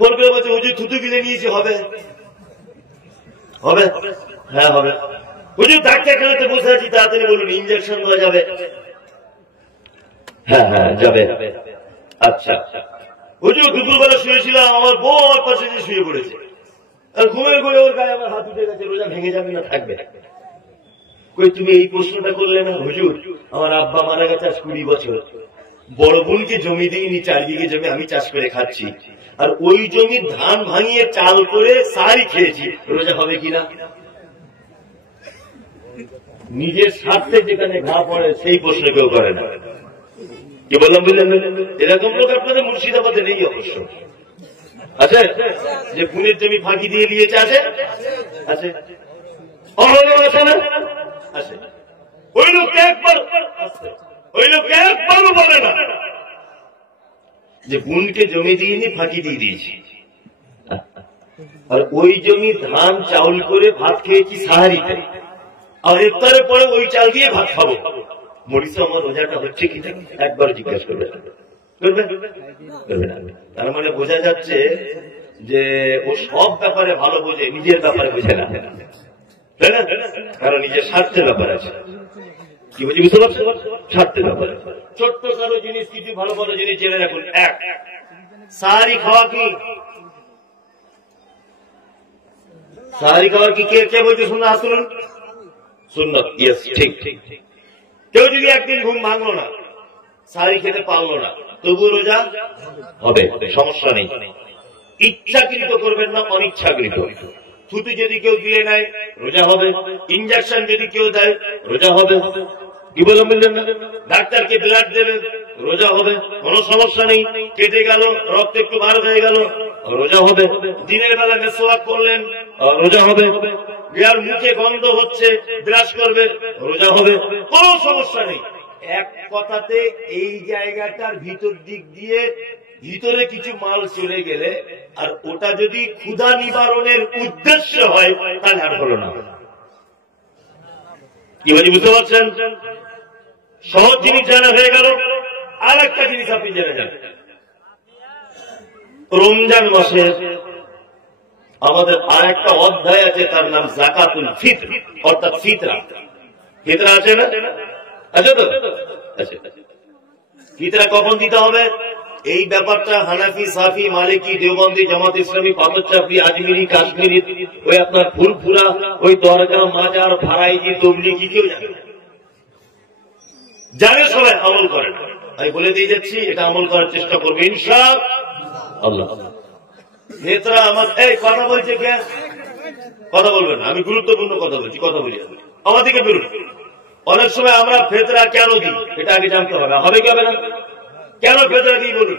Phone করে বলছে হুজুর থুতু গিলে নিয়েছি, হবে হবে? হ্যাঁ হবে। হুজুর ডাক্তারখানাতে বসে আছি, তাড়াতাড়ি বলুন ইঞ্জেকশন দেওয়া যাবে? হ্যাঁ হ্যাঁ যাবে। আচ্ছা হুজুর দুপুরবেলা শুয়েছিলাম, আমার বউ আমার পাশে যে শুয়ে পড়েছে, আর ঘুমের ঘুরে ওর গায়ে আমার হাত উঠে গেছে, রোজা ভেঙে যাবে না থাকবে? কই তুমি এই প্রশ্নটা করলে না? হুজুর আমার আব্বা মারা গেছে আজ 20 বছর, বড় বোনকে জমি দিইনি, 4 বিঘে জমি আমি চাষ করে খাচ্ছি, আর ওই জমি ধান ভাঙিয়ে চাল করে সারি খেয়েছি, রোজা হবে কিনা? নিজের স্বার্থে যেখানে ঘা পড়ে সেই প্রশ্ন কেউ করে না। কি বললাম বুঝলেন? এরকম লোক আপনাদের মুর্শিদাবাদে নেই অবশ্য, আছে যে বোনের জমি ফাঁকি দিয়ে দিয়েছে, আছে আছে আছে। ওই লোককে একবার বলে না যে বোনকে জমি দিইনি, ফাঁকি দিয়ে দিয়েছি, আর ওই জমি ধান চাউল করে ভাত খেয়েছি সাহারিতে, আর ইফতারের পরে ওই চাল দিয়ে ভাত খাবো, মরিচ আমার রোজাটা হচ্ছে কি একবার জিজ্ঞাসা করবে? তার মানে বোঝা যাচ্ছে যে ও সব ব্যাপারে ভালো বোঝে, নিজের ব্যাপারে বোঝে না, তাই না? কারণ নিজের স্বার্থের ব্যাপার আছে। কি বলছি বুঝতে পারছো? স্বার্থের ব্যাপারে ছোট্ট কারো জিনিস, কিছু ভালো ভালো জিনিস জেনে রাখুন। এক, সাহারি খাওয়া কি? সাহারি খাওয়ার কি কে বলছে শুনে আসুন? সুন্নত, ইয়েস ঠিক। কেউ যদি একদিন ঘুম ভাঙলো না, সাহারি খেতে পারলো না, তবু রোজা হবে, সমস্যা নেই। ইচ্ছাকৃত করবেন না, অনিচ্ছাকৃত। থুতু যদি কেউ গিলে নেয় রোজা হবে, ইঞ্জেকশন যদি কেউ দেয় রোজা হবে। কি বললাম বুঝলেন না? ডাক্তারকে ব্লাড দেবে রোজা হবে, কোনো সমস্যা নেই। কেটে গেল, রক্ত একটু বার হয়ে গেল, রোজা হবে। দিনের বেলা মেসওয়াক করলেন, রোজা হবে। বিয়ার মুখে গন্ধ হচ্ছে, ব্রাশ করবে, রোজা হবে, কোনো সমস্যা নেই। এক কথাতে এই জায়গাটার ভিতর দিক দিয়ে ভিতরে কিছু মাল চলে গেলে, আর ওটা যদি ক্ষুধা নিবারণের উদ্দেশ্য হয় তাহলে আর হলো না। কি বলি বুঝতে পারছেন? সহজ জিনিস জানা হয়ে গেল। আর একটা জিনিস আপনি জেনে যান, রমজান মাসে আমাদের আর একটা অধ্যায় আছে, তার নাম যাকাতুল ফিতর, অর্থাৎ ফিতরা। ফিতরা আছে না? আছে তো? আচ্ছা, ফিতরা কখন দিতে হবে? এই ব্যাপারটা হানাফি, সাফি, মালিকি, দেওবন্দি, জামাত ইসলামী, পাথরচাপড়ি, আজমিরি, কাশ্মীরি, ওই আপনার ফুলপুরা, ওই দরগা, মাজার, ফারাইজি, তবলিগি কেউ জানে না। জানে সবাই, আমল করে না। আমি বলে দিয়ে যাচ্ছি, এটা আমল করার চেষ্টা করবে ইনশাআল্লাহ। নেতা আমার এই কথা বলছে কে? কথা বলবেন না, আমি গুরুত্বপূর্ণ কথা বলছি, কথা বলি আমার দিকে বেরোন। অনেক সময় আমরা ফেতরা কেন দিই এটা আগে জানতে হবে, হবে কি হবে না? কেন ফেতরা দিই বলুন?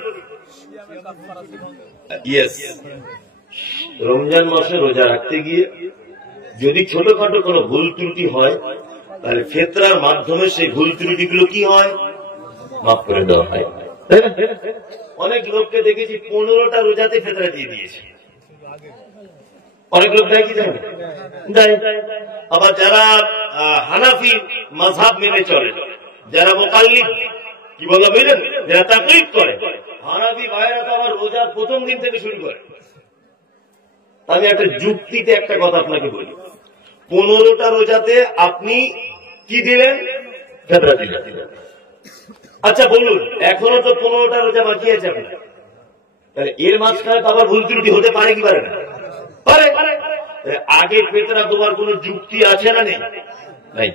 ইয়েস, রমজান মাসে রোজা রাখতে গিয়ে যদি ছোটখাটো কোনো ভুল ত্রুটি হয়, তাহলে ফেতরার মাধ্যমে সেই ভুল ত্রুটিগুলো কি হয়? মাফ করে দেওয়া হয়। অনেক লোককে দেখেছি 15টা রোজাতে ফেতরা দিয়ে দিয়েছে। অনেক লোক দেয় কি জানেন? আবার যারা হানাফি মাযহাব মেনে চলে, যারা মুকাল্লিদ, কি বলা বুঝলেন, যারা তাকলিদ করে, হানাফি ভাইরা তো আবার রোজার প্রথম দিন থেকে শুরু করে। আমি একটা যুক্তিতে একটা কথা আপনাকে বলি, 15টা রোজাতে আপনি কি দিলেন? ফেতরা দিলেন। আচ্ছা বলুন, এখনো তো 15টা রোজা বাকি আছে আপনার, তাহলে এর মাঝখানে তো আবার ভুল ত্রুটি হতে পারে কি পারে না? পারে। আগে ফেতরা দেওয়ার কোন যুক্তি আছে না? নেই।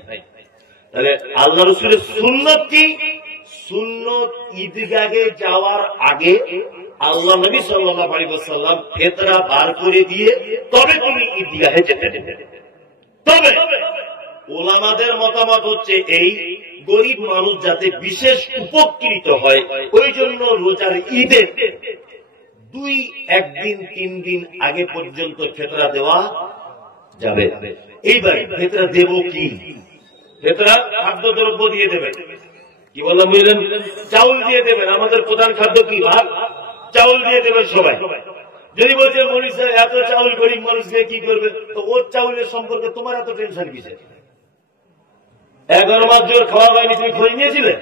তাহলে আল্লাহ রাসূলের সুন্নত কি? সুন্নত ঈদগাহে যাওয়ার আগে আল্লাহ নবী সাল্লাল্লাহু আলাইহি ওয়াসাল্লাম ফেতরা বার করে দিয়ে তবে তুমি ঈদগাহে যেতে দেবে। তবে ওলামাদের মতামত হচ্ছে এই, গরিব মানুষ যাতে বিশেষ উপকৃত হয়, ওই জন্য রোজার ঈদে 2-1 দিন 3 দিন আগে পর্যন্ত ফেতরা দেওয়া যাবে। এইবার ফেতরা দেব কি? ফেতরা খাদ্যদ্রব্য দিয়ে দেবেন। কি বললাম বুঝলেন? চাউল দিয়ে দেবেন। আমাদের প্রধান খাদ্য কি? ভাত। চাউল দিয়ে দেবেন সবাই। যদি বলছে মনীষ এত চাউল গরিব মানুষকে কি করবে, তো ওর চাউলের সম্পর্কে তোমার এত টেনশন কিসে? 11 মাস জোর খাওয়া হয়নি, তুমি খোঁজ নিয়েছিলে?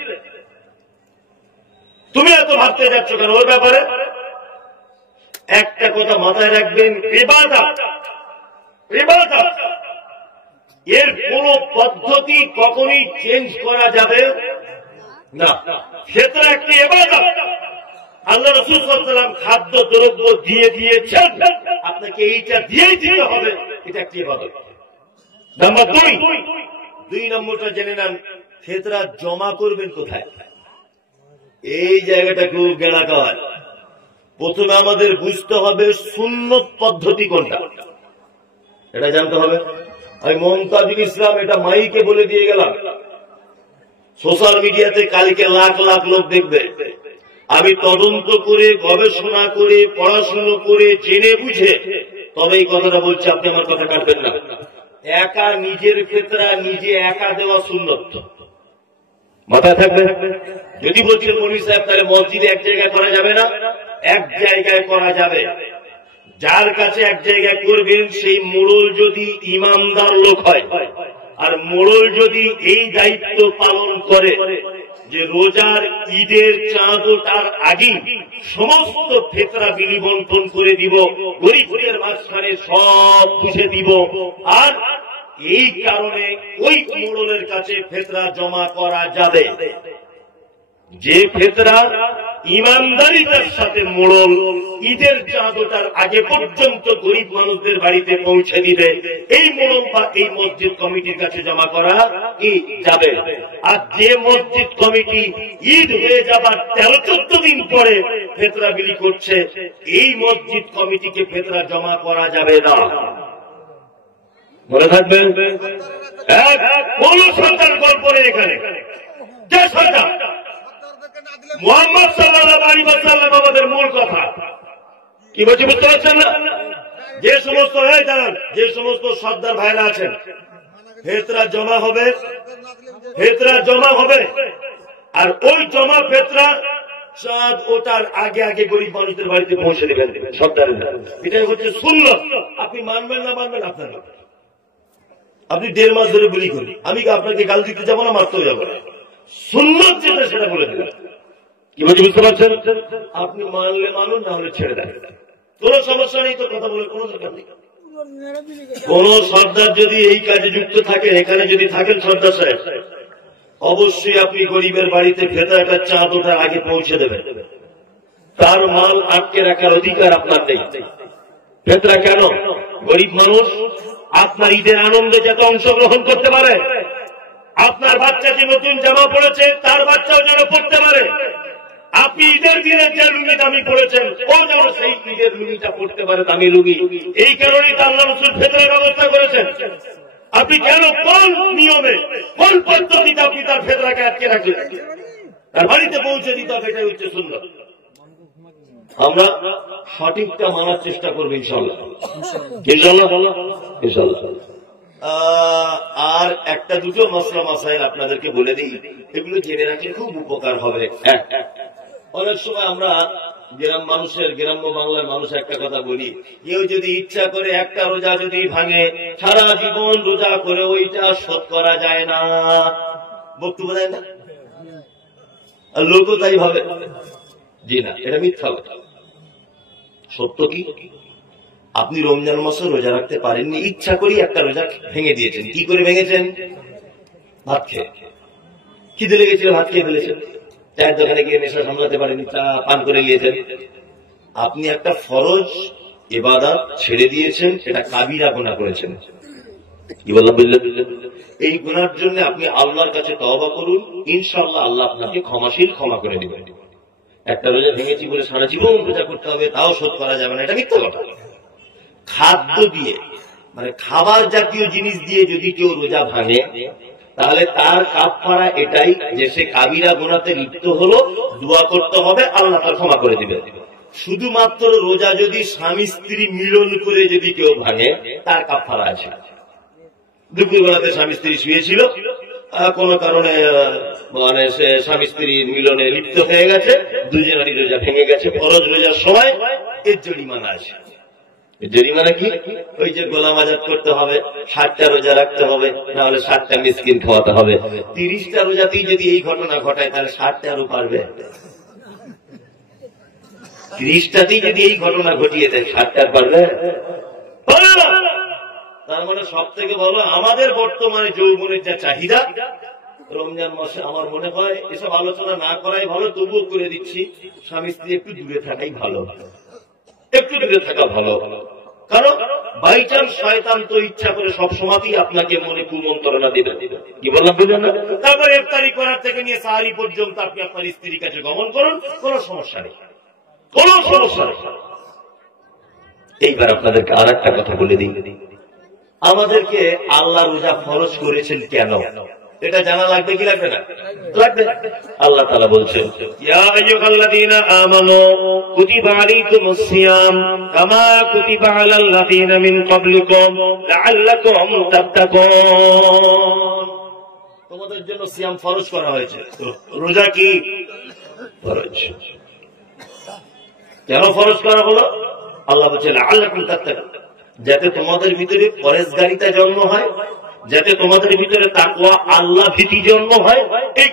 তুমি এত ভাবতে যাচ্ছ কেন ওর ব্যাপারে? একটা কথা মাথায় রাখবেন, ইবাদত ইবাদত এর কোন পদ্ধতি কখনই চেঞ্জ করা যাবে না। ফিতরা একটি ইবাদত। আল্লাহ রাসূল সাল্লাল্লাহু আলাইহি ওয়াসাল্লাম খাদ্য দ্রব্য দিয়ে দিয়েছেন, আপনাকে এইটা দিয়েই দিতে হবে, এটা একটি ইবাদত। নাম্বার 2 নম্বরটা জেনে নেন, ফিতরা জমা করবেন কোথায়? এই জায়গাটা খুব গেলা কাজ। প্রথমে আমাদের বুঝতে হবে সুন্নত পদ্ধতি কোনটা, এটা জানতে হবে। আমি মমতাজুল ইসলাম এটা মাইকে বলে দিয়ে গেলাম, সোশ্যাল মিডিয়াতে কালকে লাখ লাখ লোক দেখবে। আমি তদন্ত করে গবেষণা করে পড়াশুনো করে জেনে বুঝে তবে এই কথাটা বলছি, আপনি আমার কথা কাটবেন না। একা নিজের ফিতরা নিজে একা দেওয়া সুন্নত, মাথায় থাকবে। যদি বলছেন মনি সাহেব তাহলে মসজিদে এক জায়গায় করা যাবে না, এক জায়গায় করা যাবে। যার কাছে এক জায়গায় করবেন সেই মোড়ল যদি ইমানদার লোক হয়, আর মোড়ল যদি এই দায়িত্ব পালন করে যে রোজার ঈদের চাঁদ ওঠার আগে সমস্ত ফিতরা বিলি বন্টন করে দিব, গরিবদের মাঝখানে সব বুঝে দিব, আর এই কারণে ওই মোড়লের কাছে ফিতরা জমা করা যাবে। যে ফিতরা ইমানদারিতার সাথে মোড়ল ঈদের চাঁদ ওঠার আগে পর্যন্ত গরিব মানুষদের বাড়িতে পৌঁছে দিবে, এই মোড়ল বা এই মসজিদ কমিটির কাছে জমা করা কি যাবে। আর যে মসজিদ কমিটি ঈদ হয়ে যাবার 13-14 দিন পরে ফিতরা বিলি করছে, এই মসজিদ কমিটিকে ফিতরা জমা করা যাবে না। মনে থাকবেন, কোন সরকার গল্প নেই এখানে। যে সরকার মুহাম্মদ সাল্লাল্লাহু আলাইহি ওয়াসাল্লাম আমাদের মূল কথা কি বলছি বুঝতে পারছেন না? যে সমস্ত যে সমস্ত সর্দার ভাইরা আছেন, ফিতরা জমা হবে, ফিতরা জমা হবে, আর ওই জমা ফিতরা চাঁদ ওঠার আগে আগে গরিব মানুষদের বাড়িতে পৌঁছে দেবেন সর্দারেরা। এটাই হচ্ছে সুন্নত। আপনি মানবেন না মানবেন আপনার, আপনি 1.5 মাস ধরে বলি করি, আমি আপনাকে গাল দিতে যাবো না, মারতেও যাবো না। সুন্নত যেটা সেটা বলে দিলাম, কি বলছি বুঝতে পারছেন? আপনি মানলে মানুন, না হলে ছেড়ে দেন, কোন সমস্যা নেই। তো কথা বলে কোনো দরকার নেই। কোন সর্দার যদি এই কাজে যুক্ত থাকে, এখানে যদি থাকেন সর্দার সাহেব, অবশ্যই আপনি গরিবের বাড়িতে ফিতরাটা চাঁদ ওঠার আগে পৌঁছে দেবেন। তার মাল আটকে রাখার অধিকার আপনার নেই। ফিতরা কেন? গরিব মানুষ আপনার ঈদের আনন্দে যাতে অংশগ্রহণ করতে পারে, আপনার বাচ্চা যে নতুন জামা পড়েছে তার বাচ্চাও যেন পড়তে পারে, আপনি ঈদের দিনে যে লুঙ্গি দামি পড়েছেন ও যেন সেই ঈদের লুঙ্গিটা পড়তে পারে, দামি লুঙ্গি। এই কারণেই আল্লাহ রাসূল ফিতরার ব্যবস্থা করেছেন। আপনি কেন, কোন নিয়মে, কোন পদ্ধতিতে আপনি তার ফিতরাকে আটকে রাখলেন? তার বাড়িতে পৌঁছে দিতে হবে, এটাই হচ্ছে সুন্নাত। আমরা সঠিকটা মানার চেষ্টা করবো ইনশাআল্লাহ, ইনশাআল্লাহ, ইনশাআল্লাহ। আর একটা দুটো মসলা মাসাইল আপনাদেরকে বলে দিই, এগুলো জেনে রাখলে খুব উপকার হবে। অনেক সময় আমরা গ্রাম্য বাংলার মানুষ একটা কথা বলি, কেউ যদি ইচ্ছা করে একটা রোজা যদি ভাঙে, সারা জীবন রোজা করে ওইটা শোধ করা যায় না, বক্তব্য দেয় না, আর লোকও তাই ভাবে। জি না, এটা মিথ্যা কথা। সত্য কি, আপনি রমজান মাসে রোজা রাখতে পারেননি, ইচ্ছা করি একটা রোজা ভেঙে দিয়েছেন। কি করে ভেঙেছেন? ভাত খেয়ে, খিদে লেগেছিল, ভাত খেয়ে ফেলেছেন। চায়ের দোকানে গিয়ে নেশা সামলাতে পারেনি, চা পান করে গিয়েছেন। আপনি একটা ফরজ ইবাদত ছেড়ে দিয়েছেন, এটা কাবিরা গুনাহ করেছেন। কি বললাম বুঝলেন? এই গুনার জন্য আপনি আল্লাহর কাছে তওবা করুন, ইনশাআল্লাহ আল্লাহ আপনাকে ক্ষমাশীল, ক্ষমা করে দিবেন। একটা রোজা ভেঙেছি বলে সারা জীবন রোজা করতে হবে, তাও শোধ করা যাবে না, এটা মিথ্যা কথা। খাদ্য দিয়ে, মানে খাবার জাতীয় জিনিস দিয়ে যদি কেউ রোজা ভাঙে, তাহলে তার কাফারা এটাই যে সে কাবিরা গুনাহতে লিপ্ত হলো, দোয়া করতে হবে, আল্লাহ তার ক্ষমা করে দিবেন। শুধুমাত্র রোজা যদি স্বামী স্ত্রী মিলন করে যদি কেউ ভাঙে, তার কাফারা আছে। দুপুরবেলাতে স্বামী স্ত্রী শুয়েছিল, কোন কারণে মানে সে স্বামী স্ত্রীর মিলনে লিপ্ত হয়ে গেছে, দুজনেরই রোজা ভেঙে গেছে, ফরজ রোজার সময়, এর জরিমানা আছে। জরিমানা কি? ওই যে গোলাম আজাদ করতে হবে, 60টা রোজা রাখতে হবে, না হলে 60টা মিসকিন খাওয়াতে হবে। 30টা রোজাতেই যদি এই ঘটনা ঘটায়, তাহলে 60টা আরো পারবে। 30টাতেই যদি এই ঘটনা ঘটিয়ে দেয় 60টার পারবে? তার মানে সব থেকে ভালো আমাদের বর্তমানে যৌবনের যা চাহিদা, রমজান মাসে আমার মনে হয় এসব আলোচনা না করাই ভালো, তবুও করে দিচ্ছি, স্বামী স্ত্রী একটু দূরে থাকাই ভালো, একটু দূরে থাকা ভালো। কারণ বাই চান্স শয়তান তো ইচ্ছা করে সব সময়ই আপনাকে মনে কুমন্ত্রণা দেবে। কি বললাম বুঝলেন না? তারপর ইফতারি করার থেকে নিয়ে সাহারি পর্যন্ত আপনি আপনার স্ত্রীর কাছে গমন করুন, কোনো সমস্যা নেই, কোনো সমস্যা নেই। এইবার আপনাদেরকে আর একটা কথা বলে দিই, আমাদেরকে আল্লাহ রোজা ফরজ করেছেন কেন, এটা জানা লাগবে কি লাগবে না? লাগবে। আল্লাহ তাআলা বলছেন, ইয়া আইয়ুহাল্লাযীনা আমানু কুতিবা আলাইকুমুস সিয়াম কামা কুতিবা আলাল লাযীনা মিন ক্বাবলিকুম লাআল্লাকুম তাত্তাকুন। তোমাদের জন্য সিয়াম ফরজ করা হয়েছে। রোজা কি ফরজ? কেন ফরজ করা হলো? আল্লাহ বলছেন লাআল্লাকুম তাত্তাকুন, যাতে তোমাদের ভিতরে পরেশগারিতা জন্ম হয়, যাতে তোমাদের ভিতরে তাকওয়া আল্লাহ ভীতি জন্ম হয়। এই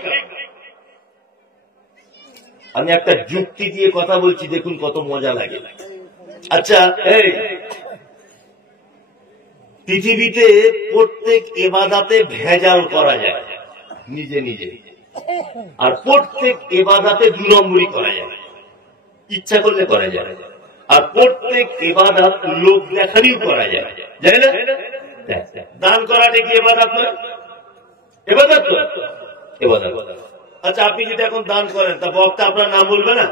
আমি একটা যুক্তি দিয়ে কথা বলছি, দেখুন কত মজা লাগে। আচ্ছা, এই পৃথিবীতে প্রত্যেক ইবাদতে ভেজাল করা যায় নিজে নিজে, আর প্রত্যেক ইবাদতে 2 নম্বরই করা যায়, ইচ্ছা করলে করা যায়, আর প্রত্যেক ইবাদত লোক দেখানিও করা যায়, জানেন না? দান করাটা কি ইবাদত না? ইবাদত তো ইবাদত। আচ্ছা, আপনি যদি এখন দান করেন, তা বক্তা আপনার নাম বলবে না?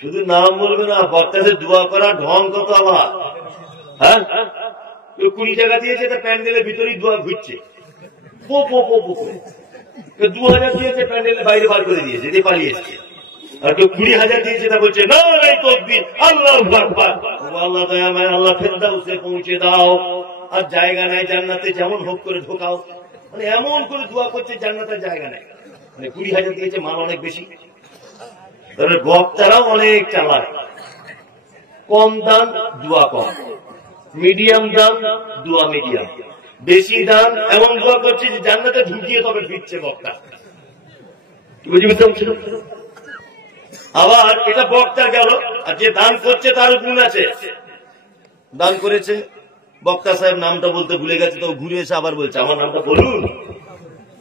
শুধু নাম বলবে না, বক্তাদের দোয়া করা ঢং কত আবার। হ্যাঁ, 20 টাকা দিয়েছে, তা প্যান্ডেলের ভিতরেই দোয়া ঘুরছে, 2000 দিয়েছে, প্যান্ডেলের বাইরে বার করে দিয়েছে, দিয়ে পালিয়েছে। আর কেউ 20,000 দিয়েছে, তা বলছে না তাকবীর, আল্লাহু আকবার, আল্লাহ দয়াময়, আল্লাহ ফেরদাউসে পৌঁছে দাও, আর জায়গা নাই জান্নাতে, যেমন হোক করে ঢোকাও। মানে এমন করে দোয়া করছে জান্নাতের জায়গা নাই। মানে 20,000 দিয়েছে, মাল অনেক বেশি। তাহলে বক্তারাও অনেক চালাক, কম দান দোয়া কম, মিডিয়াম দান দোয়া মিডিয়াম, বেশি দান এমন দোয়া করছে যে জান্নাতে ঢুকিয়ে তবে ফিরছে বক্তা। বুঝতে পারছেন? আবার এটা বক্তা গেল, আর যে দান করছে তারও গুণ আছে। দান করেছে, বক্তা সাহেব নামটা বলতে ভুলে গেছে, তো ঘুরে এসে আবার বলছে আমার নামটা বলুন।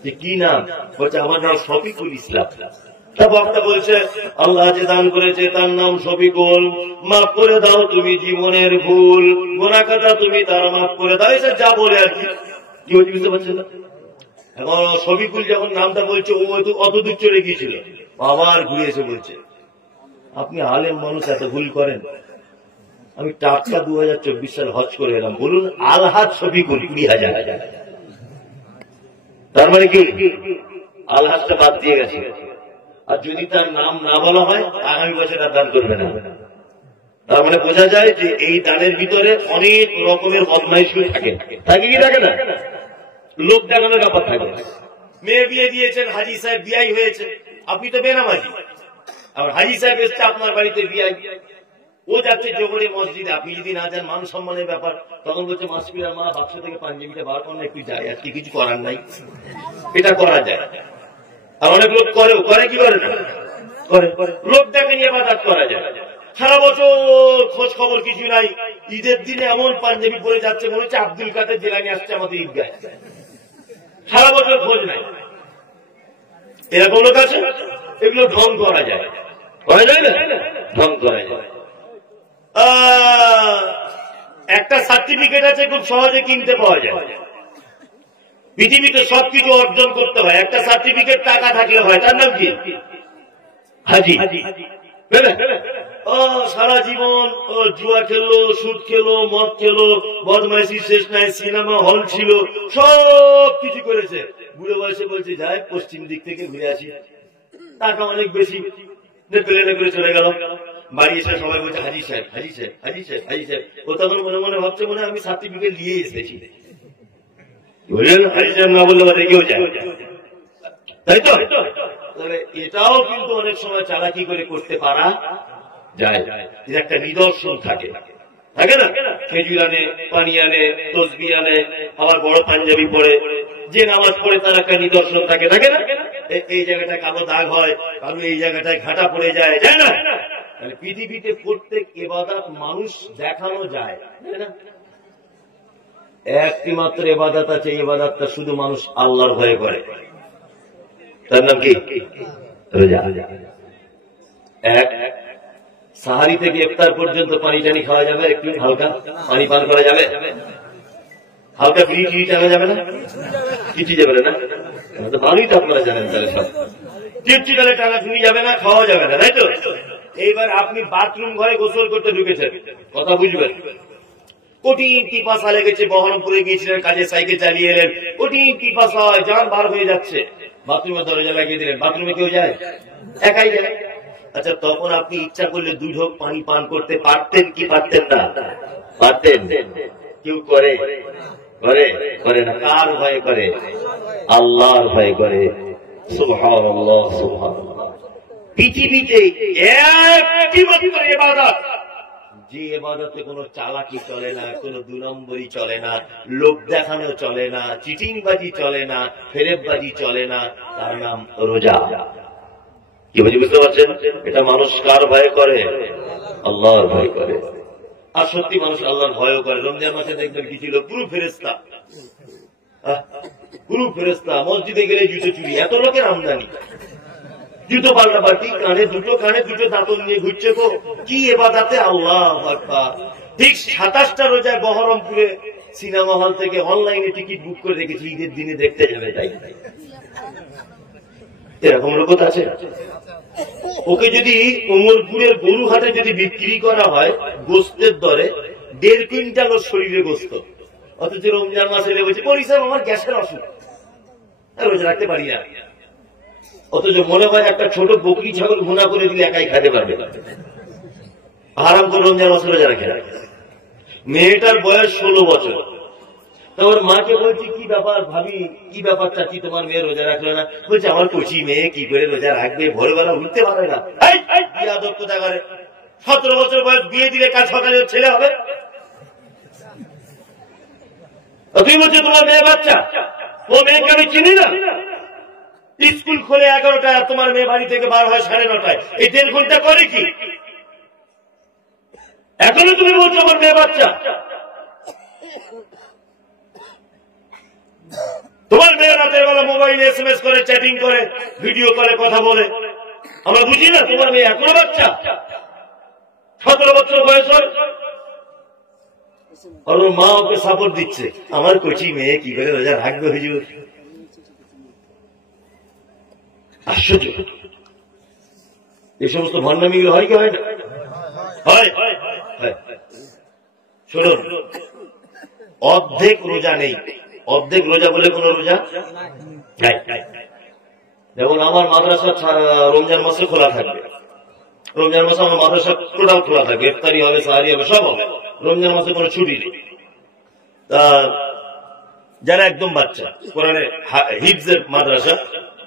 যে কি নাম? বলছে আমার নাম শফিকুল ইসলাম। তা বক্তা বলছে আল্লাহ যে দান করেছে তার নাম শফিকুল, মাফ করে দাও তুমি জীবনের ভুল, গোনা কথা তুমি তার মাফ করে দাও, এসে যা বলে আর কি। কি বলছি বুঝতে পারছেন না? এখন শফিকুল যখন নামটা বলছে, ও অত দূর চলে গিয়েছিল, আবার ঘুরে এসে বলছে আপনি আলেম মানুষ এত ভুল করেন। আমি টাটকা 2024 সাল হজ করে এলাম, বলুন আলহাজ শফিকুল 20,000। তার মানে কি আলহাজটা বাদ দিয়ে গেছে। আর যদি তার নাম না বলা হয়, আগামী বছর আর দান করবে না। তার মানে বোঝা যায় যে এই দানের ভিতরে অনেক রকমের বদমাইশি থাকে। থাকে কি থাকে না? লোক দেখানোর ব্যাপার থাকে। মেয়ে বিয়ে দিয়েছেন, হাজি সাহেব বিয়াই হয়েছে, আপনি তো বেনামাজি, আর হাজি সাহেব এসছে আপনার বাড়িতে বিয়াই, ও যাচ্ছে জোহরে মসজিদে, আপনি যদি না যান মান সম্মানের ব্যাপার, তখন বলছে মাসপিরার মা বাক্স থেকে পাঞ্জাবিটা বার করেন, একটু যায়, আর কি কিছু করার নাই। এটা করা যায়। আর অনেক লোক করেও, করে কি করে না? করে। লোক দেখে নিয়ে ইবাদত করা যায়। সারা বছর খোঁজ খবর কিছু নাই, ঈদের দিনে এমন পাঞ্জাবি পরে যাচ্ছে মনে হচ্ছে আব্দুল কাদের জেলানি আসছে আমাদের ঈদগায়। সারা বছর খোঁজ নাই, এরকম লোক আছে। এগুলো ঢং করা যায়, করা যায় না? ঢং করা যায়। একটা সার্টিফিকেট আছে, খুব সহজে কিনতে পাওয়া যায়। পৃথিবীতে সবকিছু অর্জন করতে হয়, একটা সার্টিফিকেট টাকা থাকলে হয়, তার নাম কি? হাজি। সারা জীবন জুয়া খেলো, সুদ খেলো, মদ খেলো, বদমাইশি শেষ নাই, সিনেমা হল ছিল, সব কিছু করেছে। বুড়ো বয়সে বলছে যাই পশ্চিম দিক থেকে ঘুরে আসি, টাকা অনেক বেশি, প্লেনে করে চলে গেল। বাড়ি এসে সবাই বলছে হাজি সাহেব, হাজি সাহেব, হাজি সাহেব, হাজি সাহেব। ও তখন মনে মনে ভাবছে মনে আমি সার্টিফিকেট নিয়ে এসেছি। বললেন হাজি সাহেব না বললে বাদে কেউ যায়, তাই তো? এটাও কিন্তু অনেক সময় চালাকি করে করতে পারা যায়। এর একটা নিদর্শন থাকে, থাকে না? খেজুর আনে, পানি আনে, তসবি আনে, আবার বড় পাঞ্জাবি পরে, যে নামাজ পড়ে তার একটা নিদর্শন থাকে, থাকে না? এই জায়গাটায় কালো দাগ হয়, কালো এই জায়গাটায় ঘাটা পড়ে যায়, যায় না? মানে পৃথিবীতে প্রত্যেক ইবাদত মানুষ দেখানো যায়, তাই না? একটি মাত্র ইবাদত আছে, ইবাদতটা শুধু মানুষ আল্লাহর ভয়ে করে, তার নাম কি? রোজা। এক সাহারি থেকে ইফতার পর্যন্ত পানি টানি খাওয়া যাবে, একটু হালকা পানি পান করা যাবে, হালকা ফিরি টানা যাবে না, কিছু যাবে না, ভালোই তো আপনারা জানেন। তাহলে সব চিপচি তাহলে টানা ফিরি যাবে না, খাওয়া যাবে না, তাই তো? এইবার আপনি বাথরুম ঘরে গোসল করতে ঢুকেছেন, কথা বুঝবেন, কঠিন পিপাসা লেগেছে, বহরমপুরে গিয়েছিলেন কাজে, সাইকেল চালিয়ে এলেন, কঠিন পিপাসা, জান বার হয়ে যাচ্ছে, বাথরুমে দরজা লাগিয়ে দিলেন। বাথরুমে কেউ যায়? একাই যায়। আচ্ছা, তখন আপনি ইচ্ছা করলে 2 ঢোক পানি পান করতে পারতেন কি পারতেন না? পারতেন। কেউ করে? করে না। কার ভয় করে? আল্লাহর ভয় করে। সুবহানাল্লাহ, সুবহানাল্লাহ। পৃথিবীতে একটি মাত্র ইবাদত, যে ইবাদতে কোনো চালাকি চলে না, কোনো 2 নম্বরই চলে না, লোক দেখানো চলে না, চিটিংবাজি চলে না, ফেরেববাজি চলে না, তার নাম রোজা। কি বুঝতে পারছেন? এটা মানুষ কার ভয় করে? আল্লাহর ভয় করে। আর সত্যি মানুষ আল্লাহর ভয় করে। রমজান মাসে দেখবেন কিছু লোক পুরো ফেরেশতা, পুরো ফেরেশতা, মসজিদে গেলে জুতো চুরি, এত লোকের আমদানি, জুতো পাল্টাপাল্টি, কানে দুটো দাঁতন নিয়ে ঘুরছে, তো কি ইবাদতে! আল্লাহু আকবার। ঠিক 27টা রোজায় বহরমপুরে সিনেমা হল থেকে অনলাইনে টিকিট বুক করে রেখেছি, ঈদের দিনে দেখতে যাবে, তাই এরকম লোক আছে। ওকে যদি উমরপুরের গরুহাটে যদি বিক্রি করা হয় গোস্তের দরে 1.5 কুইন্টাল ওর শরীরে গোস্ত, অথচ রমজান মাসে বলছে পরিশ্রম আমার গ্যাসের অসুখ, রোজা রাখতে পারি না, অথচ মনে হয় একটা ছোট বকরি ছাগল ভুনা করে দিলে একাই খেতে পারবে, আরাম করে রমজান মাসে রোজা রাখে। মেয়েটার বয়স 16 বছর। তোমার মাকে বলছি কি ব্যাপার ভাবি, কি ব্যাপার চাচ্ছি, তোমার মেয়ে রোজা রাখলো না? বলছে আমার কচি মেয়ে কি করে রোজা রাখবে, ভোরবেলা উঠতে পারে না। 17 বছর বয়স, বিয়ে দিলে কাল সকালে ছেলে হবে। তুমি বলছো তোমার মেয়ে বাচ্চা, ও মেয়েকে আমি চিনি না। স্কুল খোলে 11টায়, তোমার মেয়ে বাড়ি থেকে বার হয় 9:30টায়, এই 1.5 ঘন্টা করে কি? এখনো তুমি বলছো আমার মেয়ে বাচ্চা। তোমার মেয়ে রাতের বেলা মোবাইলে SMS করে, চ্যাটিং করে, ভিডিও করে, কথা বলে, আমরা বুঝি না? তোমার মেয়ে এখনো বাচ্চা, 17 বছর বয়স হয়, আর ওর মা ওকে সাপোর্ট দিচ্ছে, আমার কচি মেয়ে কি করে রোজা রাখবে হুজুর। আশ্চর্য। এই সমস্ত ভণ্ডামিগুলো হয় কি হয় না? হয়। শুনুন, অর্ধেক রোজা নেই, অর্ধেক রোজা বলে কোন রোজা নাই। যেমন আমার মাদ্রাসা রমজান মাসে খোলা থাকবে, রমজান মাসে আমার মাদ্রাসা টোটাল খোলা থাকবে, ইফতারি হবে, সাহারি হবে, সব হবে, রমজান মাসে কোনো ছুটি নেই। তা যারা একদম বাচ্চা, কোরআনে হিফজের মাদ্রাসা,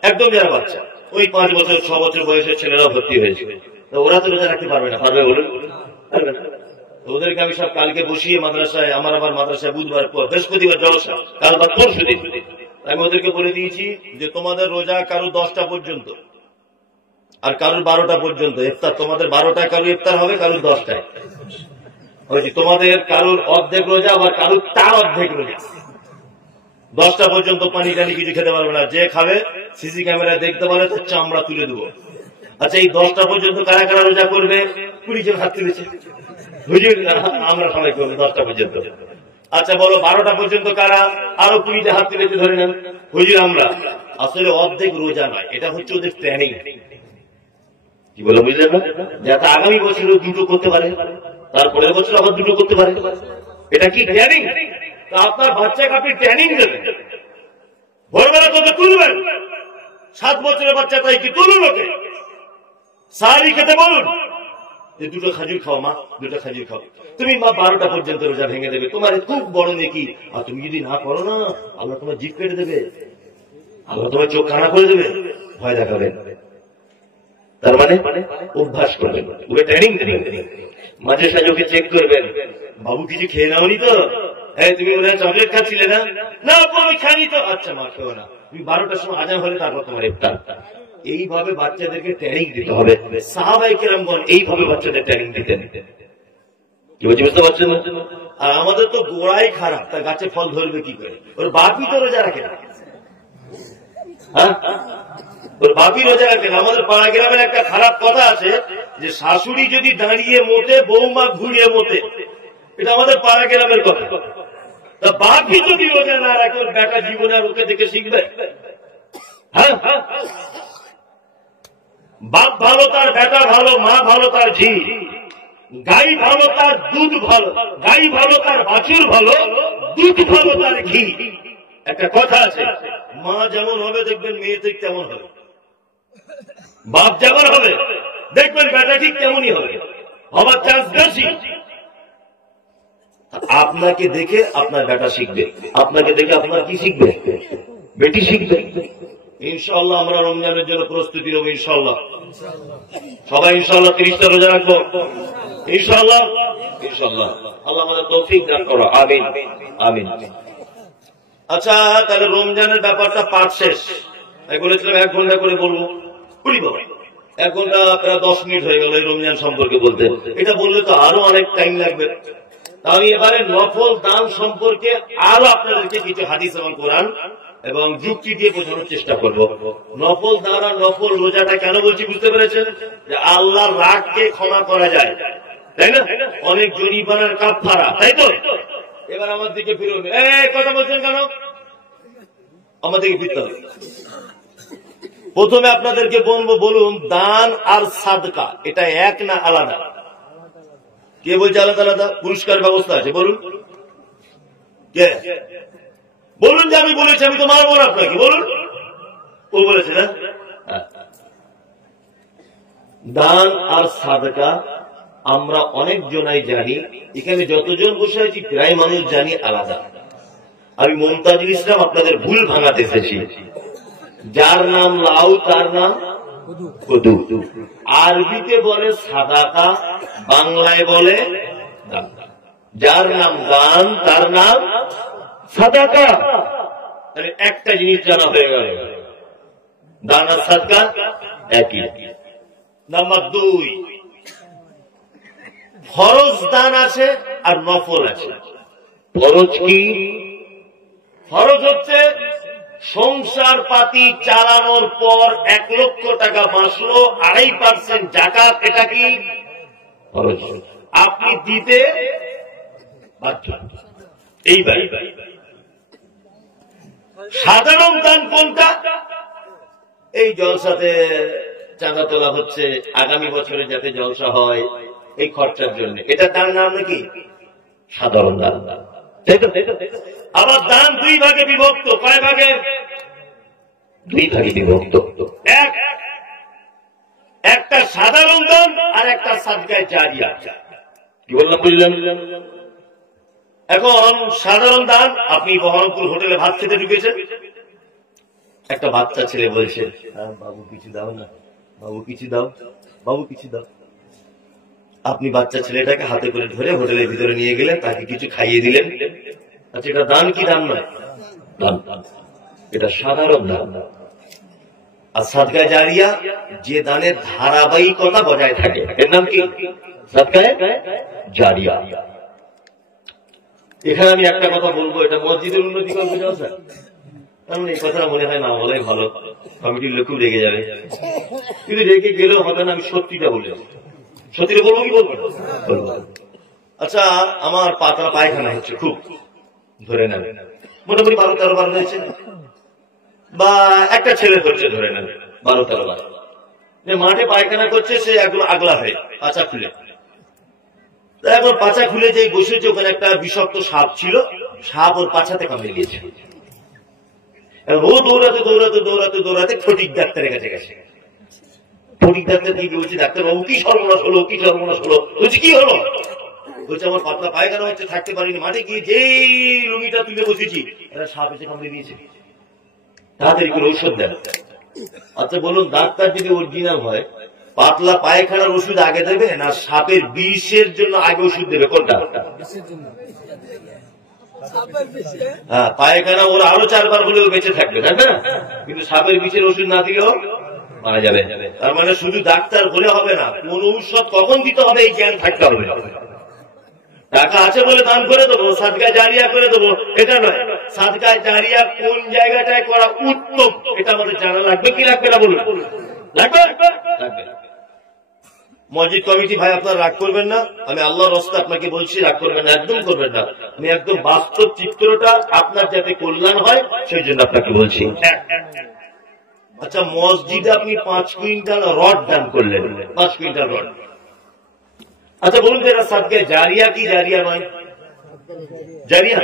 একদম যারা বাচ্চা, ওই 5 বছর 6 বছর বয়সের ছেলেরা ভর্তি হয়েছে, তো ওরা তো রোজা রাখতে পারবে না। পারবে বলুন? পারবে না। ওদেরকে আমি সব কালকে বসিয়ে মাদ্রাসায়, আমার মাদ্রাসায় বুধবার বৃহস্পতিবার জলসা, কাল বা পরশু দিন, আমি ওদেরকে বলে দিয়েছি যে তোমাদের রোজা কারো 10টা পর্যন্ত আর কারোর 12টা পর্যন্ত ইফতার, তোমাদের 12টায় কারো ইফতার হবে, কারোর 10টায়। তোমাদের কারোর অর্ধেক রোজা, আবার কারোর তার অর্ধেক রোজা। 10টা পর্যন্ত পানি টানি কিছু খেতে পারবে না, যে খাবে সিসি ক্যামেরায় দেখতে পারে তার চামড়া তুলে দেবো। আচ্ছা, এই 10টা পর্যন্ত কারা কারা রোজা করবে? 20 জন হাত তুলেছে, হুজুর আমরা সবাই করবো 10টা পর্যন্ত। আচ্ছা বলো 12টা পর্যন্ত কারা? আরো 20 হাত তুলেছে, ধরে নেন হুজুর আমরা। আসলে অর্ধেক রোজা নয়, এটা হচ্ছে ওদের ট্রেনিং। কি বলে বুঝলেন না? যাতে আগামী বছরও 2টো করতে পারে, তারপরের বছর আবার 2টো করতে পারে। এটা কি ট্রেনিং? আপনার বাচ্চাকে আপনি ট্রেনিং দেবেন, ভোরবেলা কত তুলবেন? 7 বছরের বাচ্চা তাই কি তুলুন, ওকে সাহারি খেতে বলুন, যে 2টো খাজুর খাও মা, 2টা খাজুর খাও। তুমি মা 12টা পর্যন্ত রোজা ভেঙে দেবে, তোমার খুব বড় নেকি। আর তুমি যদি না করো না, আল্লাহ তোমার জিভ কেটে দেবে, আল্লাহ তোমার চোখ কানা করে দেবে, ভয় দেখাবেন। তার মানে অভ্যাস করবেন, ওকে ট্রেনিং দেবেন। মাঝে সাঝে ওকে চেক করবেন, বাবু কিছু খেয়ে নাওনি তো? হ্যাঁ, তুমি ওরা চকলেট খাচ্ছিলে না? না আমি খাইনি তো। আচ্ছা মা খেও না, তুমি 12টার সময় আজান হলে তারপর তোমার ইফতার। এইভাবে বাচ্চাদেরকে ট্রেনিং দিতে হবে। সাহাবায়ে কেরামগণ এইভাবে বাচ্চাদের ট্রেনিং দিতেন। কি বলছি বুঝতে পারছেন? আর আমাদের তো গোড়াই খারাপ, তার গাছে ফল ধরবে কি করে? ওর বাপই তো রোজা রাখে না, ওর বাপই রোজা রাখে না। আমাদের পাড়া গ্রামের একটা খারাপ কথা আছে যে শাশুড়ি যদি দাঁড়িয়ে মোটে, বৌমা ঘুরিয়ে মোটে। এটা আমাদের পাড়া গ্রামের কথা। তা বাপই যদি রোজা না রাখে, ওর বেটা জীবনে আর ওকে দেখে শিখবে? হ্যাঁ, বাপ ভালো তার বেটা ভালো, মা ভালো তার ঝি, গাই ভালো তার দুধ ভালো, গাই ভালো তার বাছুর ভালো, দুধ ভালো তার ঘি। একটা কথা আছে, মা যেমন হবে দেখবেন মেয়ে ঠিক তেমন হবে, বাপ যেমন হবে দেখবেন বেটা ঠিক তেমনই হবে, হবার চান্স বেশি। আপনাকে দেখে আপনার বেটা শিখবে, আপনাকে দেখে আপনার কি শিখবে? বেটি শিখবে। ইনশাআল্লাহ আমরা রমজানের জন্য প্রস্তুতি নেব। ইনশাআল্লাহ সবাই ইনশাআল্লাহ 30টা রোজা রাখবো। ইনশাআল্লাহ ইনশাআল্লাহ আল্লাহ আমাদের তৌফিক দান করো। আমিন আমিন। আচ্ছা, তাহলে রমজানের ব্যাপারটা পাঠ শেষ। আমি বলেছিলাম 1 ঘন্টা করে বলবো, বলি বাবা 1 ঘন্টা প্রায় 10 মিনিট হয়ে গেল এই রমজান সম্পর্কে বলতে। এটা বললে তো আরো অনেক টাইম লাগবে। আমি এবারে নফল দান সম্পর্কে আরো আপনাদেরকে কিছু হাদিস এবং কোরআন এবং যুক্তি দিয়ে বোঝানোর চেষ্টা করব। নফল দান আর নফল রোজাটা কেন বলছি বুঝতে পেরেছেন? যে আল্লাহর রাগকে ক্ষমা করা যায়, তাই না? অনেক জরিমানার কাফারা, তাই তো? এবার আমার দিকে ফিরুন। কথা বলছেন কেন? আমার দিকে ফিরতে হবে। প্রথমে আপনাদেরকে বলবো, বলুন দান আর সাদকা এটা এক না আলাদা? কে বলছে আলাদা আলাদা? পুরস্কার ব্যবস্থা আছে, বলুন কে? বলুন যে আমি বলেছি, আমি তো মারবো না আপনাকে, বলুন। ও বলেছে না? দান আর সাদকা আমরা অনেক জনাই জানি, এখানে যতজন বসে আছি প্রায় মানুষ জানি আলাদা। আমি মুমতাজুল ইসলাম আপনাদের ভুল ভাঙাতে এসেছি। যার নাম লাউ তার নাম কদু। আরবিতে বলে সাদাকা, বাংলায় বলে দান। যার নাম দান তার নাম সাদাকা। একটা জিনিস জানা হয়ে গেল, দান আর সাদকা একই। নাম্বার 2, ফরজ দান আছে আর নফল আছে। ফরজ কি? ফরজ হচ্ছে সংসার পাতি চালানোর পর 1 লক্ষ টাকা বাঁচলো, 2.5% জাকাত, এটা কি ফরজ? আপনি দিতে বাধ্য। এইবার সাধারণ দান কোনটা? এই জলসাতে চাঁদা তোলা হচ্ছে, আগামী বছরে যাতে জলসা হয় এই খরচার জন্য, এটা দান নাম নাকি? সাধারণ দান। আবার দান 2 ভাগে বিভক্ত। কয় ভাগে? 2 ভাগে বিভক্ত। একটা সাধারণ দান আর একটা সাদকায়ে জারিয়া। কি বললাম বুঝলেন? এখন সাধারণ দান, আপনি বহরমপুর হোটেলে ভাত খেতে ঢুকেছেন, একটা বাচ্চা ছেলে বলছে বাবু কিছু দাও না, বাবু কিছু দাও, বাবু কিছু দাও। আপনি বাচ্চা ছেলেটাকে হাতে করে ধরে হোটেলের ভিতরে নিয়ে গেলেন, তাকে কিছু খাইয়ে দিলেন। আচ্ছা, এটা দান কি দান নয়? দান। এটা সাধারণ দান। আর সাদকায়ে জারিয়া যে দানের ধারাবাহিকতা বজায় থাকে, এর নাম কি? সাদকায়ে জারিয়া। এখানে আমি একটা কথা বলবো, এটা মসজিদের উন্নতি করবে স্যার, কারণ এই কথাটা মনে হয় না বলাই ভালো, কমিটির লোক রেগে যাবে। কিন্তু রেগে গেলেও হবে না, আমি সত্যিটা বলে সত্যিটা বলবো। কি বলবো? আচ্ছা, আমার পাতলা পায়খানা হচ্ছে খুব, ধরে নেবে মোটামুটি 12-13 বার হয়েছে, বা একটা ছেলে হচ্ছে ধরে নেবে 12-13 বার। যে মাঠে পায়খানা করছে সে একদম আগলা হয়ে পাচা খুলে, এখন পাচা খুলে যেই বসেছে ওখানে একটা বিষাক্ত সাপ ছিল, সাপ ওর পাছাতে কামড়ে দিয়েছে। ও দৌড়াতে দৌড়াতে দৌড়াতে দৌড়াতে ফটিক ডাক্তারের কাছে গেছে। ফটিক ডাক্তার কি বলছে, ডাক্তারবাবু কি সর্বনাশ হলো, কি সর্বনাশ হলো? বলছে কি হলো? বলছে আমার পাতলা পায়খানা হচ্ছে, থাকতে পারিনি, মাঠে গিয়ে যেই লুঙ্গিটা তুলে বসেছি একটা সাপ এসে কামড়ে দিয়েছে, তাড়াতাড়ি করে ঔষধ দেন। আচ্ছা বলুন, ডাক্তার যদি অরিজিনাল হয় পাতলা পায়খানার ওষুধ আগে দেবে না সাপের বিষের জন্য আগে ওষুধ দেবে? কোনটা? হ্যাঁ, পায়খানা ওরা আরো 4 বার হলেও বেঁচে থাকবে, তাই না? কিন্তু সাপের বিষের ওষুধ না দিলেও মারা যাবে। তার মানে শুধু ডাক্তার হলে হবে না, কোন ঔষধ কখন দিতে হবে এই জ্ঞান থাকতে হবে। টাকা আছে বলে দান করে দেবো, সাদকা জারিয়া করে দেবো, এটা নয়। সাদকা জারিয়া কোন জায়গাটায় করা উত্তম এটা আমাদের জানা লাগবে কি লাগবে না বলুন? লাগবে, লাগবে। মসজিদ কমিটি ভাই আপনারা রাগ করবেন না, আমি আল্লাহর রাস্তে আপনাকে বলছি, রাগ করবেন না, একদম করবেন না। আমি একদম বাস্তব চিত্রটা আপনার যাতে কল্যাণ হয় সেই জন্য আপনাকে বলছি। আচ্ছা, মসজিদে আপনি 5 কুইন্টাল রড দান করলেন, 5 কুইন্টাল রড। আচ্ছা বলুন তো এটা সাদকা জারিয়া কি জারিয়া নয়? জারিয়া,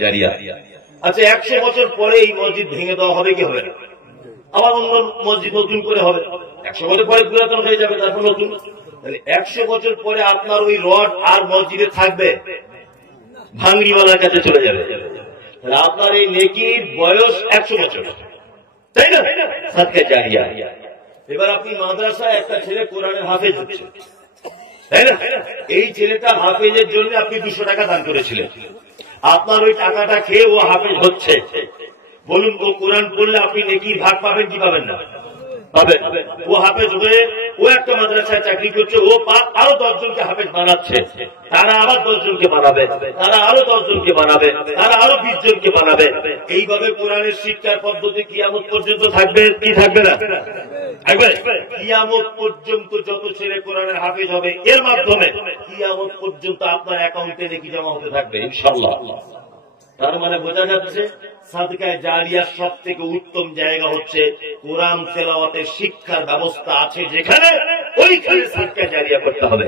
জারিয়া। আচ্ছা 100 বছর পরে এই মসজিদ ভেঙে দেওয়া হবে কি হবে না? আবার অন্য মসজিদ নতুন করে হবে, 100 বছর পরে পুরাতন হয়ে যাবে, তারপর নতুন। তাহলে 100 বছর পরে আপনার ওই রড আর মসজিদে থাকবে? ভাঙড়িওয়ালার কাছে চলে যাবে। তাহলে আপনার এই নেকির বয়স 100 বছর, তাই না? সাদকা জারিয়া। এবার আপনি মাদ্রাসায় একটা ছেলে কোরআনের হাফেজ হচ্ছে, তাই না? এই ছেলেটা হাফেজের জন্য আপনি 200 টাকা দান করেছিলেন, আপনার ওই টাকাটা খেয়ে ও হাফেজ হচ্ছে। বলুন ও কোরআন পড়লে আপনি নেকির ভাগ পাবেন কি পাবেন না? পাবেন। ও হাফেজ হয়ে ও একটা মাদ্রাসায় চাকরি করছে, ও আরো 10 জনকে হাফেজ বানাচ্ছে, তারা আবার 10 জনকে বানাবে, তারা আরো 10 জনকে বানাবে, তারা আরো 20 জনকে বানাবে। এইভাবে কোরআনের শিক্ষার পদ্ধতি কিয়ামত পর্যন্ত থাকবে কি থাকবে না? থাকবে। কিয়ামত পর্যন্ত যত ছেলে কোরআনের হাফেজ হবে এর মাধ্যমে কিয়ামত পর্যন্ত আপনার অ্যাকাউন্টে নেকি জমা হতে থাকবে ইনশাআল্লাহ। তার মানে বোঝা যাচ্ছে সাদকায়ে জারিয়ার সব থেকে উত্তম জায়গা হচ্ছে কোরআন তেলাওয়াতের শিক্ষার ব্যবস্থা আছে যেখানে, ওইখানে সাদকায়ে জারিয়া করতে হবে।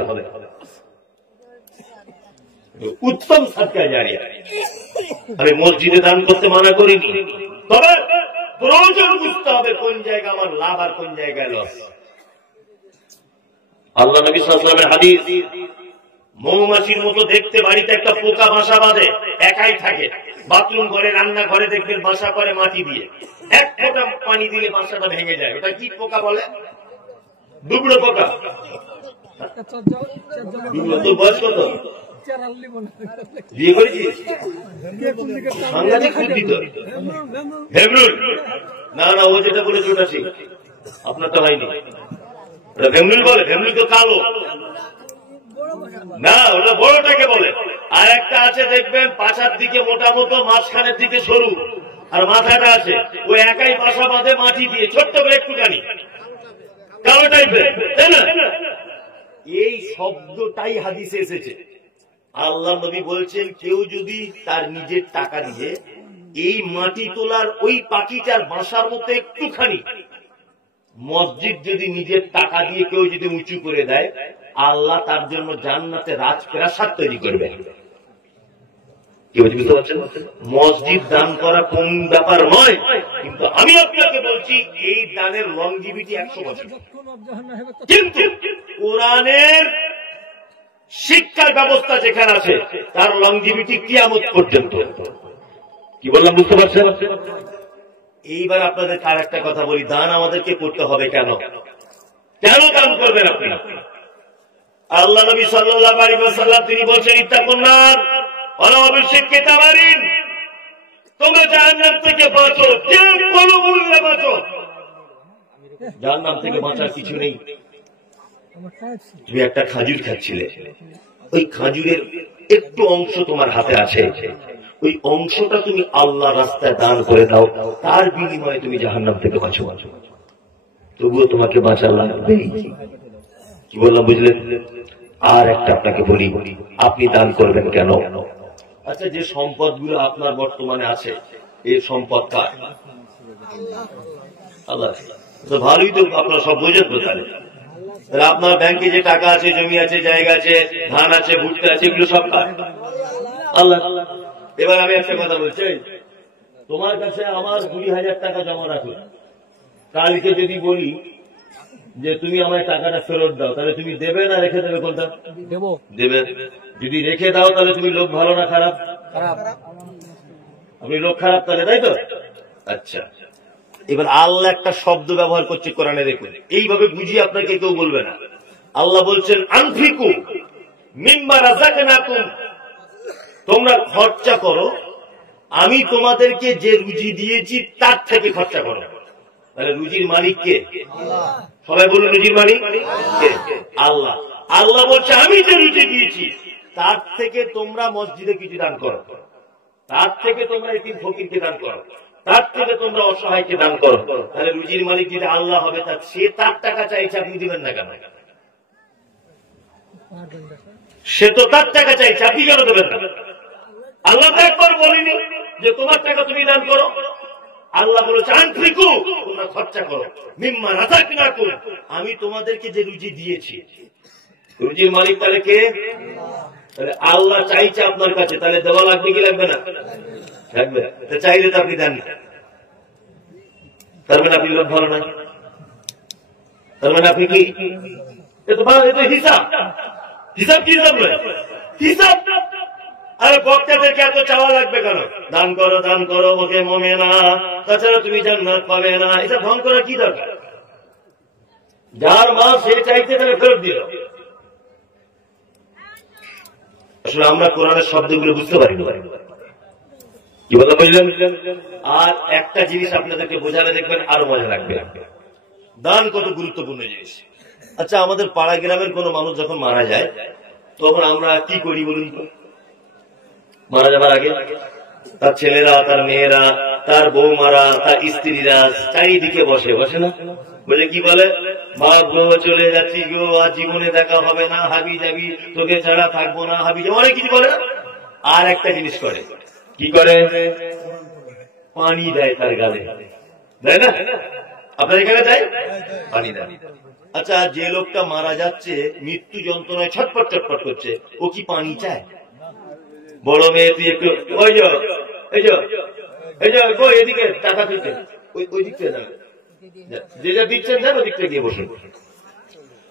উত্তম সাদকায়ে জারিয়া। আমি মসজিদে দান করতে মানা করিনি, তবে প্রয়োজন বুঝতে হবে কোন জায়গা আমার লাভ আর কোন জায়গায় লস। আল্লাহ নবী সাল্লাল্লাহু আলাইহি ওয়াসাল্লামের হাদিস, মৌমাছির মতো দেখতে বাড়িতে একটা পোকা বাসা বাঁধে, একাই থাকে। বাথরুম ঘরে, রান্না ঘরে দেখবেন বাসা করে মাটি দিয়ে, এক ফোঁটা পানি দিলে বাসাটা ভেঙে যায়। ওটা কি পোকা বলে? ডুবড়ো পোকা। তোর বয়স কত? বিয়ে করেছিস? সাংঘাতিক বুদ্ধি তো। ভেমরুল না, না, ও যেটা বলেছে ওটা ঠিক, আপনার তো হয়নি। ভেমরুল বলে, ভেমরুল তো কালো না, ওটা বড়টাকে বলে। আর একটা আছে দেখবেন পাছার দিকে মোটা মতো, মাঝখানের দিকে সরু, আর মাথাটা আছে, ও একাই বাসা বাঁধে মাটি দিয়ে, ছোট্ট করে একটুখানি কালো টাইপের, তাই না? এই শব্দটাই হাদিসে এসেছে। আল্লাহ নবী বলছেন কেউ যদি তার নিজের টাকা দিয়ে এই মাটি তোলার ওই পাখিটার বাসার মতো একটুখানি মসজিদ যদি নিজের টাকা দিয়ে কেউ যদি উঁচু করে দেয়, আল্লাহ তার জন্য জান্নাতে রাজপ্রাসাদ তৈরি করবে। কি বলছি বুঝতে পারছেন? মসজিদ দান করা কোন ব্যাপার নয়, কিন্তু আমি আপনাকে বলছি এই দানের লংজিভিটি 100 বছর। কিন্তু কোরআনের শিক্ষার ব্যবস্থা যেখানে আছে তার লংজিভিটি কিয়ামত পর্যন্ত। কি বললাম বুঝতে পারছেন? এইবার আপনাদের আর একটা কথা বলি, দান আমাদেরকে করতে হবে কেন? কেন দান করবেন আপনি? আল্লাহ নবী সাল্লাল্লাহু আলাইহি ওয়াসাল্লাম তিনি বলেছেন, ইত্তাকুন্নার ওয়ালা বিশিক্কি তামারিন, তোমরা জাহান্নাম থেকে বাঁচো, যে কোনো মূল্যে বাঁচো। জাহান্নাম থেকে বাঁচার কিছু নেই। তুমি একটা খাজুর খাচ্ছিলে, ওই খাজুরের একটু অংশ তোমার হাতে আছে, ওই অংশটা তুমি আল্লাহ রাস্তায় দান করে দাও, তার বিনিময়ে তুমি জাহান্নাম থেকে বাঁচো। তবুও তোমাকে বাঁচা লাগবে। কি বললাম বুঝলেন? আর একটা আপনাকে বলি, আপনি দান করবেন কেন? আচ্ছা, যে সম্পদগুলো আপনার বর্তমানে আছে, এই সম্পদ কার? আল্লাহ। তো ভালোই তো, আপনারা সব বোঝেন তো। তাহলে আপনার ব্যাংকে যে টাকা আছে, জমি আছে, জায়গা আছে, ধান আছে, ভুট্টা আছে, এগুলো সব কার? আল্লাহ। এবার আমি একটা কথা বলছি, তোমার কাছে আমার 20,000 টাকা জমা রাখো, কালকে যদি বলি যে তুমি আমায় টাকাটা ফেরত দাও, তাহলে তুমি দেবে না রেখে দেবে? কোনটা দেবে? যদি রেখে দাও তাহলে তুমি লোক ভালো না খারাপ? আপনি লোক খারাপ তাহলে, তাই তো? আচ্ছা, এবার আল্লাহ একটা শব্দ ব্যবহার করছে কোরআনে, দেখুন, এইভাবে বুঝিয়ে আপনাকে কেউ বলবে না। আল্লাহ বলছেন, আনফিকু মিম্মা রাযাকনাকুম, তোমরা খরচা করো, আমি তোমাদেরকে যে রুজি দিয়েছি তার থেকে খরচা করো। তাহলে রুজির মালিক কে? সবাই বলুন রুজির মালিক কে? আল্লাহ। আল্লাহ বলছে আমি যে রুজি দিয়েছি তার থেকে তোমরা মসজিদে কিছু দান করো, তার থেকে তোমরা এতিম ফকিরকে দান করো, তার থেকে তোমরা অসহায়কে দান করো। তাহলে রুজির মালিক যদি আল্লাহ হবে তা সে তার টাকা চাইছে, আপনি দিবেন না কেন? সে তো তার টাকা চাইছে, আপনি কেন দেবেন না? আল্লাহ তো একবার বলিনি যে তোমার টাকা তুমি দান করো। আল্লাহ বলেছে আনফিকু, তোমরা খরচা করো, মিম্মা রাযাকনাকুম, আমি তোমাদেরকে যে রুজি দিয়েছি। রুজির মালিক তাহলে কে? তাহলে আল্লাহ চাইছে আপনার কাছে, তাহলে দেওয়া লাগবে কি লাগবে না? লাগবে। চাইলে তো আপনি দেন না, তার মানে আপনি লোক ভালো না, তার মানে আপনি কি? হিসাব হিসাব কি হিসাব? আরে বক্তাদেরকে এত চাওয়া লাগবে কেন? দান করো দান করো, ওকে মনে না, তাছাড়া তুমি জান্নাত পাবে না। এটা ঢং করার কি দরকার? যার মাল সে চাইতে তাহলে ফেরত দিল। আসলে আমরা কোরআনের শব্দগুলো বুঝতে পারি না, কি বলতে বুঝলেন? আর একটা জিনিস আপনাদেরকে বোঝালে দেখবেন আরো মজা লাগবে। দান কত গুরুত্বপূর্ণ জিনিস। আচ্ছা, আমাদের পাড়া গ্রামের কোন মানুষ যখন মারা যায় তখন আমরা কি করি বলুন তো? মারা যাবার আগে তার ছেলেরা, তার মেয়েরা, তার বৌমারা, তার স্ত্রীরা চারিদিকে বসে বসে না, বলে কি বলে? বাপ গো চলে যাচ্ছি গো, আর জীবনে দেখা হবে না, হাবি যাবি, তোকে ছাড়া থাকবো না, হাবি যাবো, অনেক কিছু বলে। আর একটা জিনিস করে, কি করে? পানি দেয় তার গালে, দেয় না? আপনার এখানে দেয় পানি দেয়। আচ্ছা, যে লোকটা মারা যাচ্ছে মৃত্যু যন্ত্রণায় ছটপট ছটপট করছে, ও কি পানি চায়? বড় মেয়ে তুই একটু ওই যে এই যে এই যে এদিকে টাকা দিতে, ওই দিক থেকে যাবে, যে যা দিচ্ছেন যান ওই দিক থেকে গিয়ে বসুন।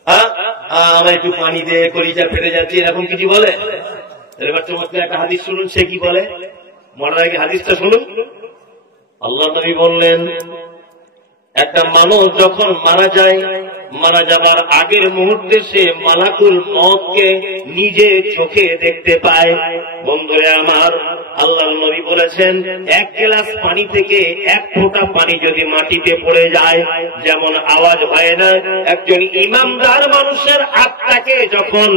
আমার একটু পানি দিয়ে কলিজা ফেটে যাচ্ছে, এরকম কিছু বলে? এবার চমৎকার একটা হাদিস শুনুন, সে কি বলে? মরার আগে হাদিসটা শুনুন। আল্লাহ নবী বললেন, একটা মানুষ যখন মারা যায়, মারা যাবার আগের মুহূর্তে সে মালাকুল মউতকে নিজে চোখে দেখতে পায়। বন্ধুরে আমার, আল্লাহর নবী বলেছেন, এক গ্লাস পানি থেকে এক ফোঁটা পানি যদি মাটিতে পড়ে যায় যেমন আওয়াজ হয় না, একজন ইমানদার মানুষের আত্মাকে যখন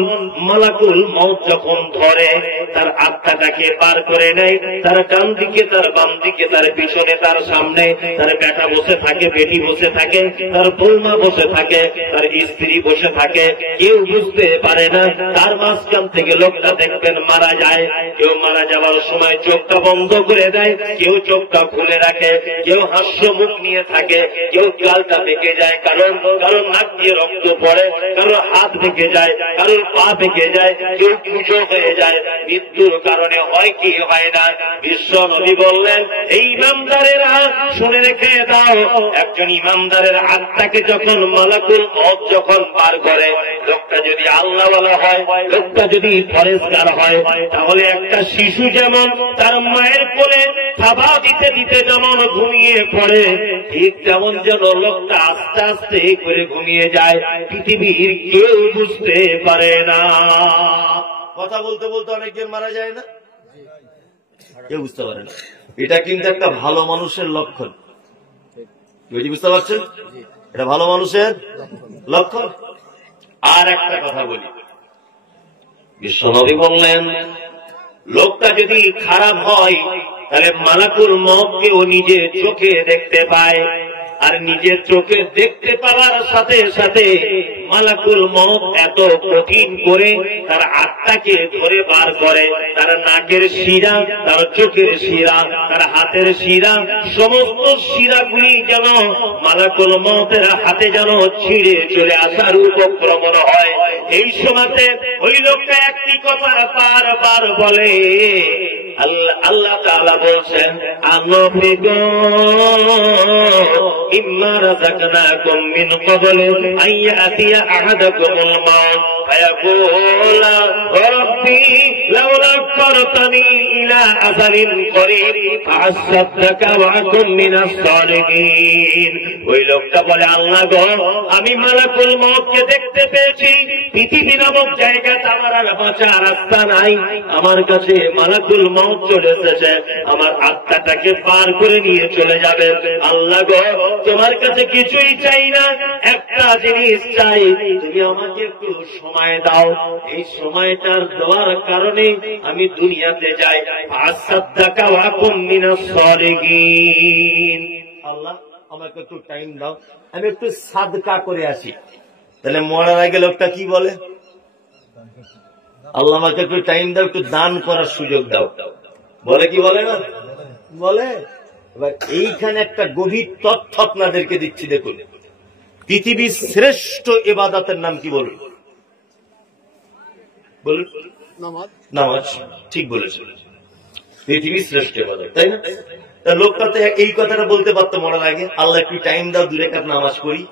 মালাকুল মউত যখন ধরে, তার আত্মাটাকে পার করে নেয়, তার ডান দিকে, তার বাম দিকে, তার পিছনে, তার সামনে, তার বেটা বসে থাকে, বেটি বসে থাকে, তার বৌমা বসে থাকে, তার স্ত্রী বসে থাকে, কেউ বুঝতে পারে না। তার মাঝখান থেকে লোকটা দেখবেন মারা যায়। কেউ মারা যাওয়ার সময় চোখটা বন্ধ করে দেয়, কেউ চোখটা খুলে রাখে, কেউ হাস্য মুখ নিয়ে থাকে, কেউ গালটা বেঁকে যায়, কারণ নাক দিয়ে রক্ত পড়ে, কারোর হাত বেঁকে যায়, কারোর পা বেঁকে যায়, কেউ কুচো হয়ে যায়। মৃত্যুর কারণে হয় কি হয় না? বিশ্ব নবী বললেন, এই ইমানদারেরা শুনে রেখে দাও, একজন ইমানদারের আত্মাকে যখন মালাকুল মউত যখন পার করে, লোকটা যদি আল্লাহওয়ালা হয়, লোকটা যদি পরেশগার হয়, তাহলে একটা শিশু যেমন তার মায়ের কোলে খাওয়া দিতে দিতে যেমন ঘুমিয়ে পড়ে, ঠিক তেমন যেন লোকটা আস্তে আস্তে করে ঘুমিয়ে যায়, পৃথিবীর কেউ বুঝতে পারে না। কথা বলতে বলতে অনেকজন মারা যায় না, কেউ বুঝতে পারে না। এটা কিন্তু একটা ভালো মানুষের লক্ষণ, বুঝতে পারছেন? এটা ভালো মানুষের লক্ষণ। আর একটা কথা বলি, বিশ্বনবী বললেন, লোকটা যদি খারাপ হয় তাহলে মালাকুল মউতকেও নিজে চোখে দেখতে পায়, আর নিজের চোখে দেখতে পাওয়ার সাথে সাথে মালাকুল মউত এত কঠিন করে তার আত্মাকে ধরে বার করে, তার নাকের শিরা, তার চোখের শিরা, তার হাতের শিরা, সমস্ত শিরাগুলি যেন মালাকুল মউতের হাতে যেন ছিঁড়ে চলে আসার উপক্রমণ হয়। এই সময়তে ওই লোকটা একটি কথা বারবার বলে, আল্লাহ তাআলা বলছেন, আনফিকু ইম্মা রাযাকনাকুম মিন ক্বাবলি আন ইয়াতিয়া আহাদাকুমুল মাউত ফায়াকুলা রাব্বি লাওলা আখরতানি ইলা আজালিন করিব ফাসাদদাকা ওয়া আকুম মিনাস সালিহিন। ওই লোকটা বলে, আল্লাহ গো, আমি মালাকুল মউতকে দেখতে পেয়েছি, পৃথিবী নামক জায়গাতে আমার আর বাঁচার রাস্তা নাই, আমার কাছে মালাকুল মউত চলে এসেছে, আমার আত্মাটাকে পার করে নিয়ে চলে যাবে। আল্লাহ গো, তোমার কাছে কিছুই চাই না, একটা জিনিস চাই, তুমি আমাকে একটু সময় দাও, এই সময়টার দেওয়ার কারণে আমি দুনিয়াতে যাই। ফাসাদদাকা ওয়া আকুম মিনাস সালিহিন। আল্লাহ আমাকে একটু টাইম দাও, আমি একটু সাদকা করে আসি। তাহলে মরার আগে লোকটা কি বলে? আল্লাহ আমাকে একটু টাইম দাও, একটু দান করার সুযোগ দাও। বলে কি বলে না? বলে। এবার এইখানে একটা গভীর তথ্য আপনাদেরকে দিচ্ছি, দেখুন। পৃথিবীর শ্রেষ্ঠ ইবাদতের নাম কি বলুন? বলুন। নামাজ। ঠিক বলেছে, পৃথিবীর শ্রেষ্ঠ ইবাদত, তাই না? লোকটা তো এই কথাটা বলতে পারতো মরার আগে, আল্লাহ একটু টাইম দাও, 2 রাকাত নামাজ পড়ি।